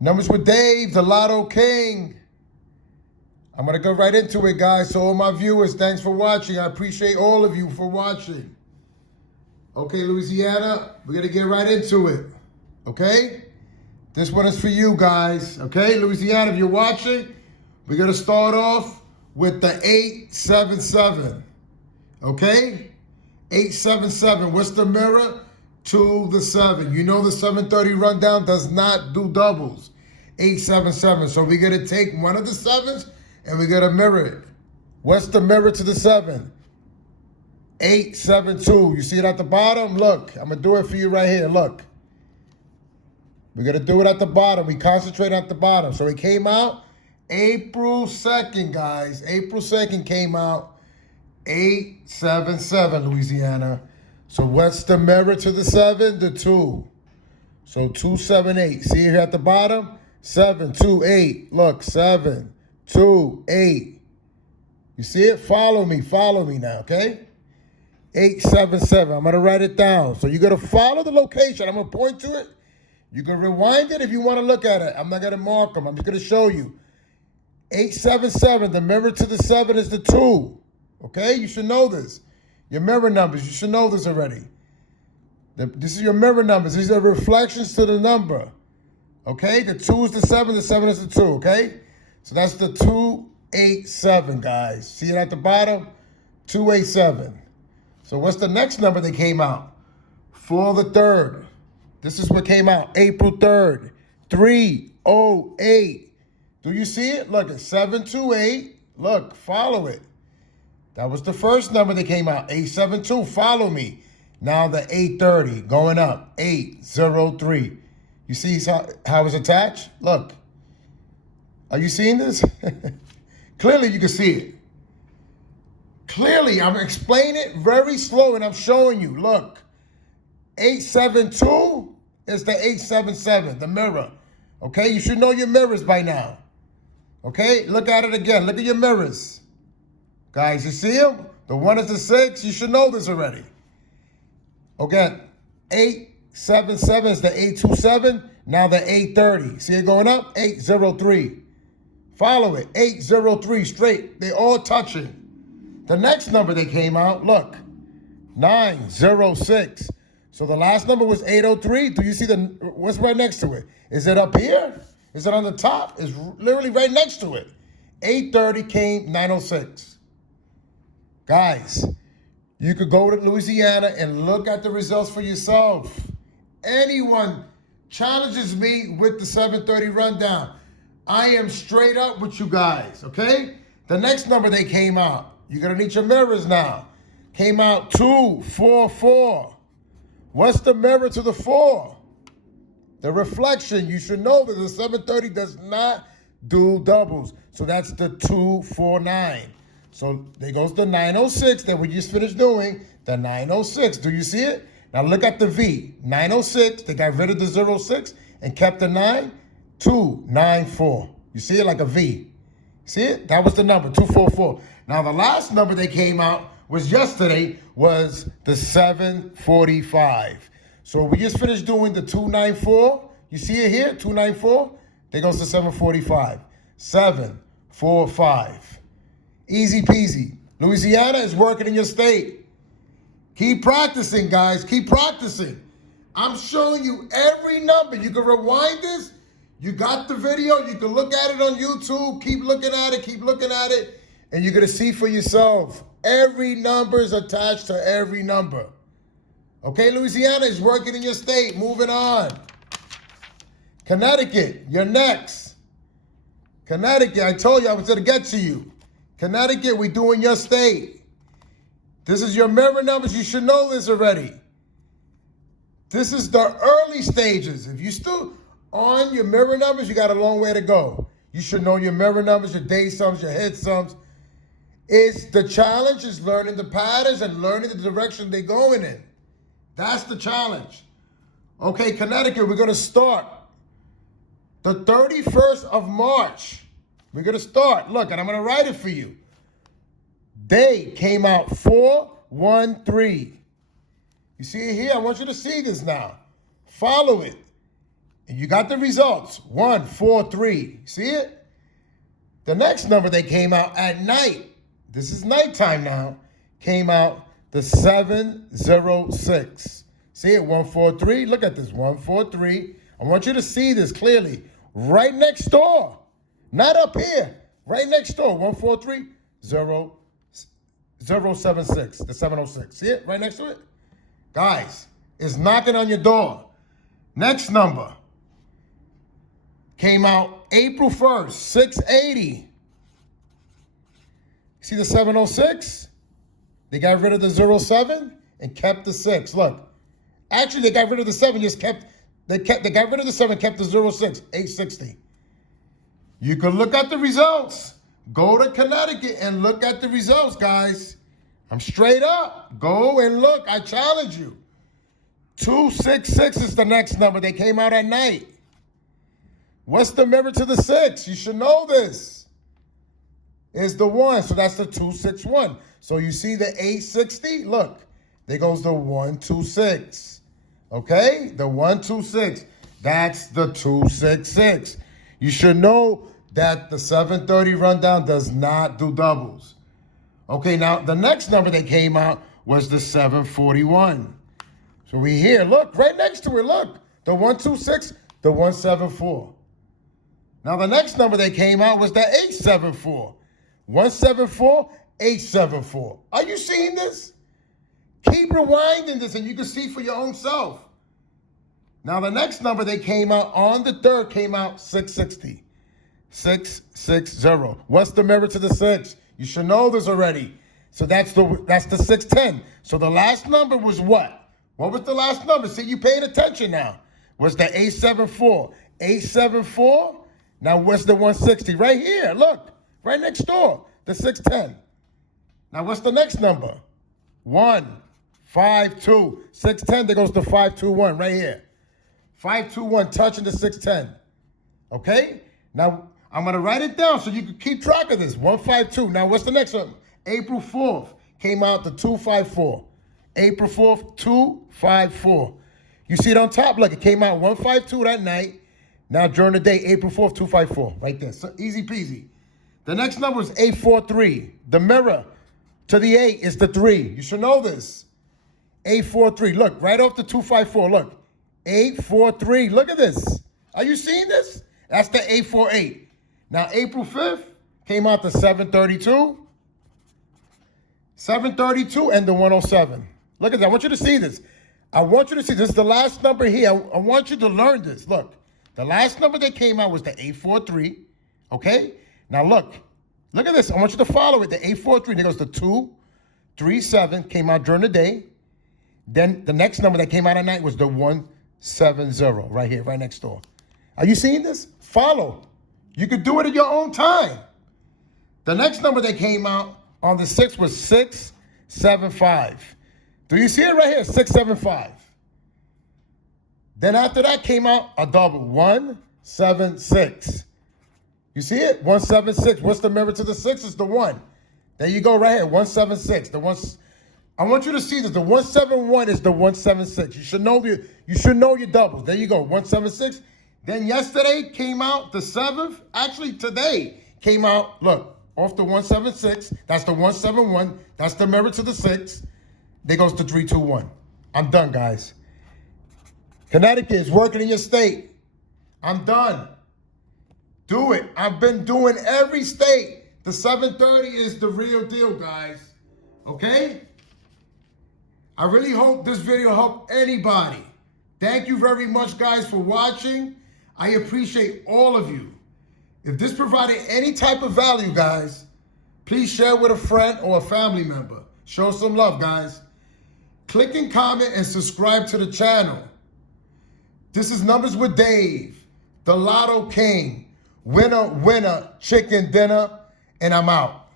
Numbers with Dave, the Lotto King. I'm going to go right into it, guys. So all my viewers, thanks for watching. I appreciate all of you for watching. Okay, Louisiana, we're going to get right into it. Okay? This one is for you guys. Okay, Louisiana, if you're watching, we're going to start off with the 877. Okay? 877. What's the mirror? To the 7. You know the 730 rundown does not do doubles. 877. So we're going to take one of the 7s and we're going to mirror it. What's the mirror to the 7? 872. You see it at the bottom? Look, I'm going to do it for you right here. Look. We're going to do it at the bottom. We concentrate at the bottom. So it came out April 2nd, guys. April 2nd came out 877, Louisiana. So what's the mirror to the 7? The 2. So 278. See here at the bottom? 728. Look, 728. You see it? Follow me now, okay? 877. I'm going to write it down. So you're going to follow the location. I'm going to point to it. You can rewind it if you want to look at it. I'm not going to mark them. I'm just going to show you. 877. The mirror to the 7 is the 2. Okay? You should know this. Your mirror numbers, you should know this already. This is your mirror numbers. These are reflections to the number. Okay? The 2 is the 7 is the 2, okay? So that's the 287, guys. See it at the bottom? 287. So what's the next number that came out? For the 3rd. This is what came out. April 3rd. 308. Do you see it? Look, it's 728. Look, follow it. That was the first number that came out, 872. Follow me. Now the 830 going up, 803. You see how it's attached? Look. Are you seeing this? Clearly you can see it. Clearly, I'm explaining it very slow and I'm showing you. Look, 872 is the 877, the mirror. Okay, you should know your mirrors by now. Okay, look at it again. Look at your mirrors. Guys, you see them? The 1 is the 6. You should know this already. Okay, 877 is the 827. Now the 830. See it going up? 803. Follow it. 803 straight. They all touching. The next number that came out, look, 906. So the last number was 803. Do you see what's right next to it? Is it up here? Is it on the top? It's literally right next to it. 830 came 906. Guys, you could go to Louisiana and look at the results for yourself. Anyone challenges me with the 730 rundown, I am straight up with you guys, okay? The next number they came out, you're going to need your mirrors now. Came out 244. What's the mirror to the 4? The reflection. You should know that the 730 does not do doubles. So that's the 249. So there goes the 906 that we just finished doing, the 906. Do you see it? Now look at the V. 906, they got rid of the 06 and kept the 9, 294. You see it like a V. See it? That was the number, 244. Now the last number they came out was yesterday, was the 745. So we just finished doing the 294. You see it here, 294? There goes the 745. 745. Easy peasy. Louisiana is working in your state. Keep practicing, guys. Keep practicing. I'm showing you every number. You can rewind this. You got the video. You can look at it on YouTube. Keep looking at it. Keep looking at it. And you're going to see for yourself. Every number is attached to every number. Okay, Louisiana is working in your state. Moving on. Connecticut, you're next. Connecticut, I told you I was going to get to you. Connecticut, we doing your state. This is your mirror numbers. You should know this already. This is the early stages. If you still on your mirror numbers, you got a long way to go. You should know your mirror numbers, your day sums, your head sums. The challenge is learning the patterns and learning the direction they're going in. That's the challenge. Okay, Connecticut, we're going to start the 31st of March. We're going to start. Look, and I'm going to write it for you. Day came out 413. You see it here? I want you to see this now. Follow it. And you got the results. 1, 4, 3. See it? The next number that came out at night, this is nighttime now, came out the 706. See it? 1, 4, 3. Look at this. 1, 4, 3. I want you to see this clearly. Right next door. Not up here. Right next door. 1, 4, 3, 0, 076. The 706. See it? Right next to it? Guys, it's knocking on your door. Next number came out April 1st, 680. See the 706? They got rid of the 07 and kept the 6. Look. Actually, they got rid of the 7, they got rid of the 7, kept the 06, 860. You can look at the results. Go to Connecticut and look at the results, guys. I'm straight up. Go and look. I challenge you. 266 is the next number. They came out at night. What's the mirror to the 6? You should know this. Is the 1, so that's the 261. So you see the 860? Look, there goes the 126. Okay? The 126. That's the 266. You should know that the 730 rundown does not do doubles. Okay, now the next number that came out was the 741. So we here, look, right next to it, look. The 126, the 174. Now the next number that came out was the 874. 174, 874. Are you seeing this? Keep rewinding this and you can see for your own self. Now the next number that came out on the 3rd came out 660. 660. What's the mirror to the 6? You should know this already. So that's the 610. So the last number was what? What was the last number? See, you paying attention now. Was the 874. 874. Now what's the 160? Right here. Look. Right next door. The 610. Now what's the next number? 152. 610. There goes the 521 right here. 521 touching the 610. Okay? Now I'm going to write it down so you can keep track of this. 152. Now what's the next one? April 4th came out the 254. April 4th, 254. You see it on top? Look, it came out 152 that night. Now during the day, April 4th, 254. Right there. So easy peasy. The next number is 843. The mirror to the 8 is the 3. You should know this. 843. Look, right off the 254. Look. 843. Look at this. Are you seeing this? That's the 848. Now, April 5th came out the 732. 732 and the 107. Look at that. I want you to see this. I want you to see this. This is the last number here. I want you to learn this. Look. The last number that came out was the 843. Okay? Now, look. Look at this. I want you to follow it. The 843. There goes the 237. Came out during the day. Then the next number that came out at night was the 170. Right here. Right next door. Are you seeing this? Follow. You could do it at your own time. The next number that came out on the 6th was 675. Do you see it right here? 675. Then after that came out a double. 176. You see it? 176. What's the mirror to the 6? It's the 1. There you go right here. 176. I want you to see this. The 171 is the 176. You should know your doubles. There you go. 176. Then yesterday came out the 7th. Actually, today came out, look, off the 176. That's the 171. That's the mirror to the 6. There goes the 321. I'm done, guys. Connecticut is working in your state. I'm done. Do it. I've been doing every state. The 730 is the real deal, guys. Okay? I really hope this video helped anybody. Thank you very much, guys, for watching. I appreciate all of you. If this provided any type of value, guys, please share with a friend or a family member. Show some love, guys. Click and comment and subscribe to the channel. This is Numbers with Dave, the Lotto King. Winner, winner, chicken dinner, and I'm out.